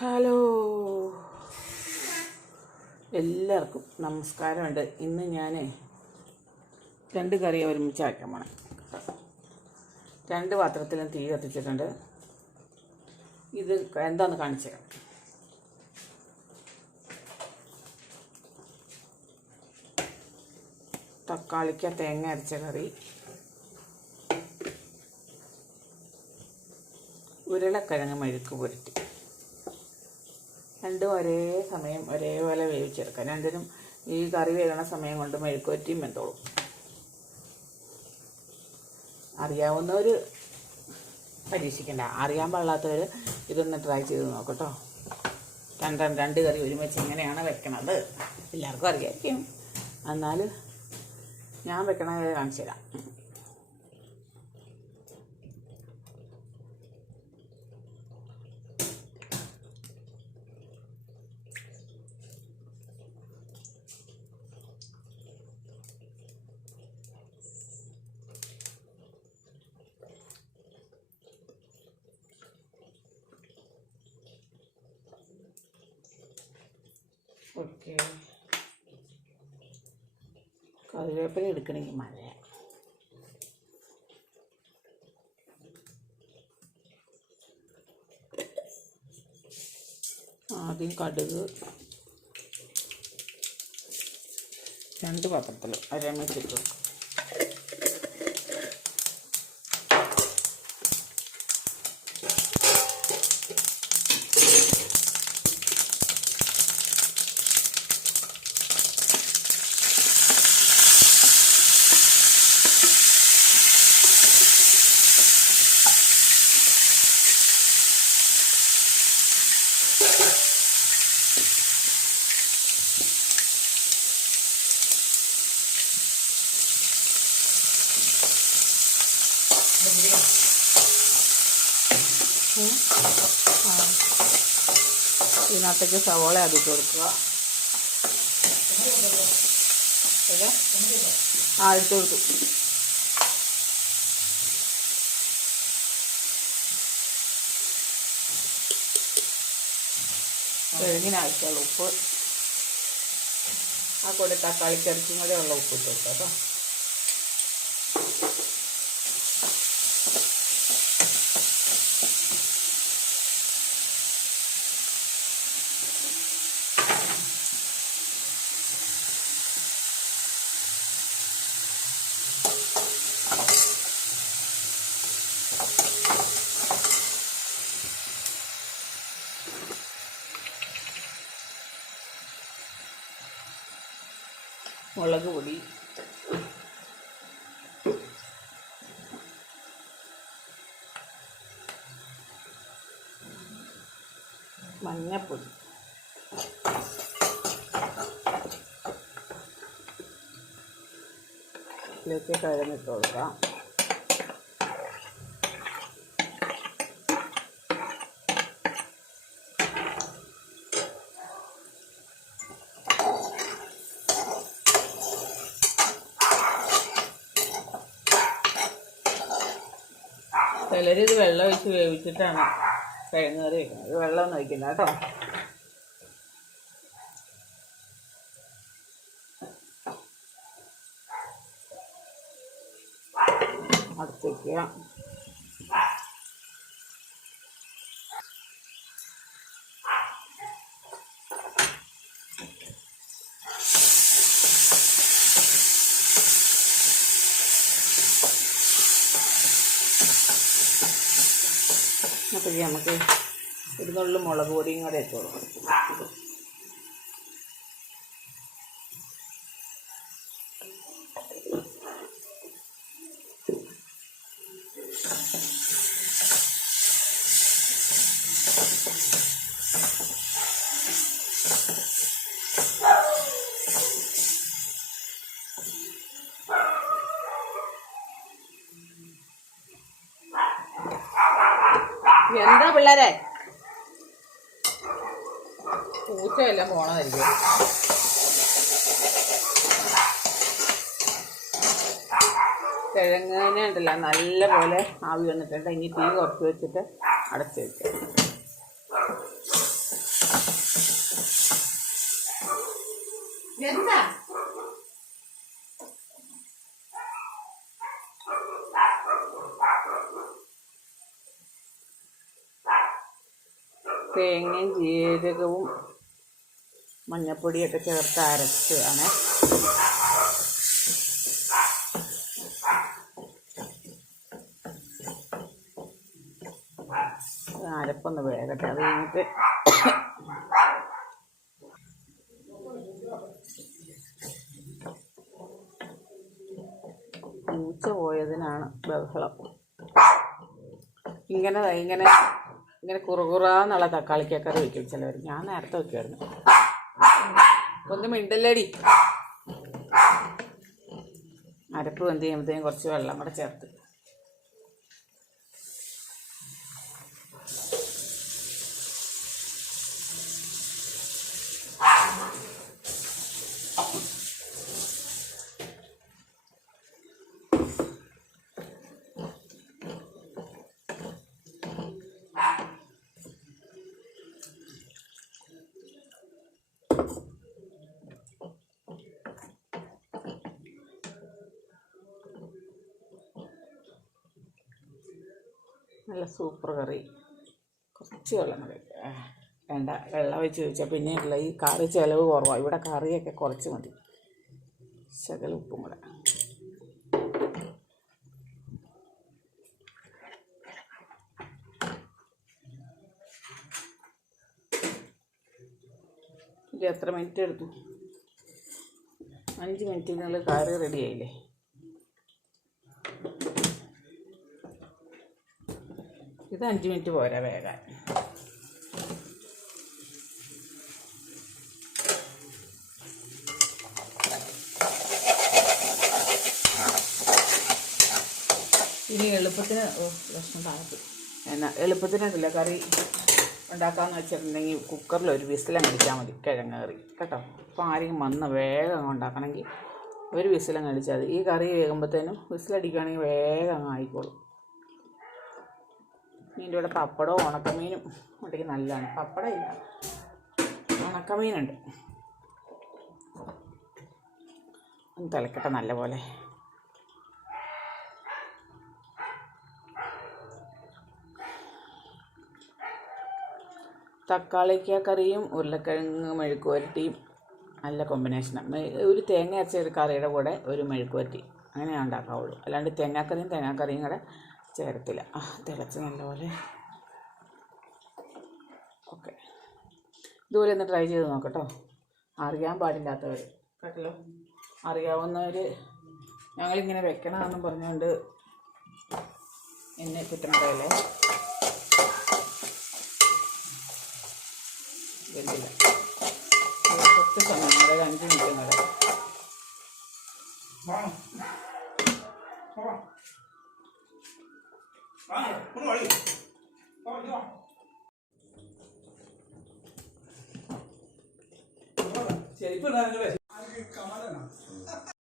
Hello. എല്ലാവർക്കും നമസ്കാരമുണ്ട്. ഇന്ന് ഞാൻ രണ്ട് കറി ഒരുമിച്ച് വയ്ക്കാൻ പോണം. രണ്ട് പാത്രത്തിലും തീ കത്തിച്ചിട്ടുണ്ട്. ഇത് എന്താന്ന് കാണിച്ചു തരാം. തക്കാളിക്ക തേങ്ങ അരച്ച കറി. ഉരുളക്കിഴങ്ങ് മെഴുക്ക് പുരട്ടി. രണ്ടും ഒരേ സമയം ഒരേപോലെ വേവിച്ചെടുക്കാം രണ്ടിനും ഈ കറി വേകണ സമയം കൊണ്ട് മെഴുക്കുവറ്റിയും വെന്തോളും. അറിയാവുന്നവർ പരീക്ഷിക്കണ്ട. അറിയാൻ പാടില്ലാത്തവർ ഇതൊന്ന് ട്രൈ ചെയ്ത് നോക്കട്ടോ. രണ്ട് രണ്ട് കറി ഒരുമിച്ച് ഇങ്ങനെയാണ് വെക്കണത്. എല്ലാവർക്കും അറിയായിരിക്കും. എന്നാൽ ഞാൻ വെക്കണത് കാണിച്ചു തരാം ഓക്കെ. കറിവേപ്പില എടുക്കണമെങ്കിൽ മഴ. ആദ്യം കടുക് രണ്ട് പാത്രത്തിൽ അരമിച്ചിട്ട് കൊടുക്കും ഇതിനകത്തേക്ക് സവോള അതിട്ട് കൊടുക്കുക? ആ എടുത്തു കൊടുക്കും കിഴങ്ങിന് ഉപ്പ്. ആ കൂടെ തക്കാളി ചെറുക്കും കൂടെ ഉള്ള ഉപ്പ് ഇട്ട് കൊടുക്കാം കേട്ടോ. മുളക് പൊടി. മഞ്ഞപ്പൊടി. ഇതിലേക്ക് കിഴങ്ങിട്ട് കൊടുക്കാം. ചിലർ ഇത് വെള്ളം ഒഴിച്ച് വേവിച്ചിട്ടാണ് കിഴങ്ങ് കറി വെക്കുന്നത്. ഇത് വെള്ളമൊന്നും ഒഴിക്കില്ല കേട്ടോ. അടച്ച് വയ്ക്കുക നമുക്ക് ഇരുന്നുള്ളിൽ നുള്ളു മുളക് പൊടിയും കൂടെ ഇട്ട് കൊടുക്കണം എന്താ പിള്ളേരെ? പൂച്ചയെല്ലാം പോണതായിരിക്കും കിഴങ്ങിനെ ഉണ്ടല്ല നല്ലപോലെ ആവി വന്നിട്ടുണ്ട്. ഇനി തീ കുറച്ച് വെച്ചിട്ട് അടച്ചു വെക്കാം. എന്താ? തേങ്ങയും ജീരകവും മഞ്ഞപ്പൊടിയൊക്കെ ചേർത്ത് അരച്ചതാണ്. അരപ്പൊന്ന് വേകട്ടെ. അത് കഴിഞ്ഞിട്ട് പൂച്ച പോയതിനാണ് ബഹളം. ഇങ്ങനെ ഇങ്ങനെ ഇങ്ങനെ കുറുകുറാന്നുള്ള തക്കാളിക്കൊക്കെ വെക്കും ചിലവർ ഞാൻ നേരത്തെ വെക്കുമായിരുന്നു ഒന്ന് മിണ്ടല്ലേടി. അരപ്പ് വെന്ത് ചെയ്യുമ്പോഴത്തേക്കും കുറച്ച് വെള്ളം കൂടെ ചേർത്ത്. നല്ല സൂപ്പർ കറി. കുറച്ച് വെള്ളം മതി. വേണ്ട വെള്ളം വെച്ച് ചോദിച്ചാൽ പിന്നെയുള്ള ഈ കറി ചിലവ് കുറവാണ് ഇവിടെ കറിയൊക്കെ കുറച്ച് മതി. ശകല ഉപ്പും കൂടെ. എത്ര മിനിറ്റ് എടുത്തു? അഞ്ച് മിനിറ്റിനുള്ളിൽ കറി റെഡി ഇത് അഞ്ച് മിനിറ്റ് പോരാ വേകാൻ ഇനി എളുപ്പത്തിന് പ്രശ്നം താഴത്ത് എന്നാ എളുപ്പത്തിനല്ല കറി ഉണ്ടാക്കാന്ന് വെച്ചിട്ടുണ്ടെങ്കിൽ കുക്കറിൽ ഒരു വിസിലങ്ങ് അടിച്ചാൽ മതി കിഴങ്ങ് കറി കേട്ടോ? അപ്പോൾ ആരെങ്കിലും വന്ന് വേഗം ഉണ്ടാക്കണമെങ്കിൽ ഒരു വിസിലങ്ങ് അടിച്ചാൽ മതി. ഈ കറി വേകുമ്പോഴത്തേനും വിസിലടിക്കുകയാണെങ്കിൽ വേഗം ആയിക്കോളും. മീന്റെ കൂടെ പപ്പടവും ഉണക്കമീനും. ഉണ്ടെങ്കിൽ നല്ലതാണ്. പപ്പടം ഇല്ല ഉണക്കമീനുണ്ട്. ഒന്ന് തിളക്കട്ടെ നല്ലപോലെ. തക്കാളിക്ക കറിയും ഉരുളക്കിഴങ്ങ് മെഴുക്ക് പുരട്ടിയും നല്ല കോമ്പിനേഷനാണ് ഒരു തേങ്ങ അരച്ച ഒരു കറിയുടെ കൂടെ ഒരു മെഴുക്ക് പുരട്ടി അങ്ങനെ ഉണ്ടാക്കാവുള്ളൂ. അല്ലാണ്ട് തേങ്ങാക്കറിയും തേങ്ങാക്കറിയും കൂടെ ചേർത്തില്ല ആ തിളച്ച് നല്ലപോലെ. ഓക്കെ. ഇതുപോലെ ഒന്ന് ട്രൈ ചെയ്ത് നോക്കട്ടോ. അറിയാൻ പാടില്ലാത്തവർ കേട്ടല്ലോ? അറിയാവുന്നവർ ഞങ്ങളിങ്ങനെ വെക്കണമെന്നും പറഞ്ഞുകൊണ്ട് എന്നെ കുറ്റം പറയല്ലേ വെന്തില്ല ഇത് കുറച്ച് സമയം അതായത് അഞ്ച് മിനിറ്റ് കൂടെ ചെരുപ്പ്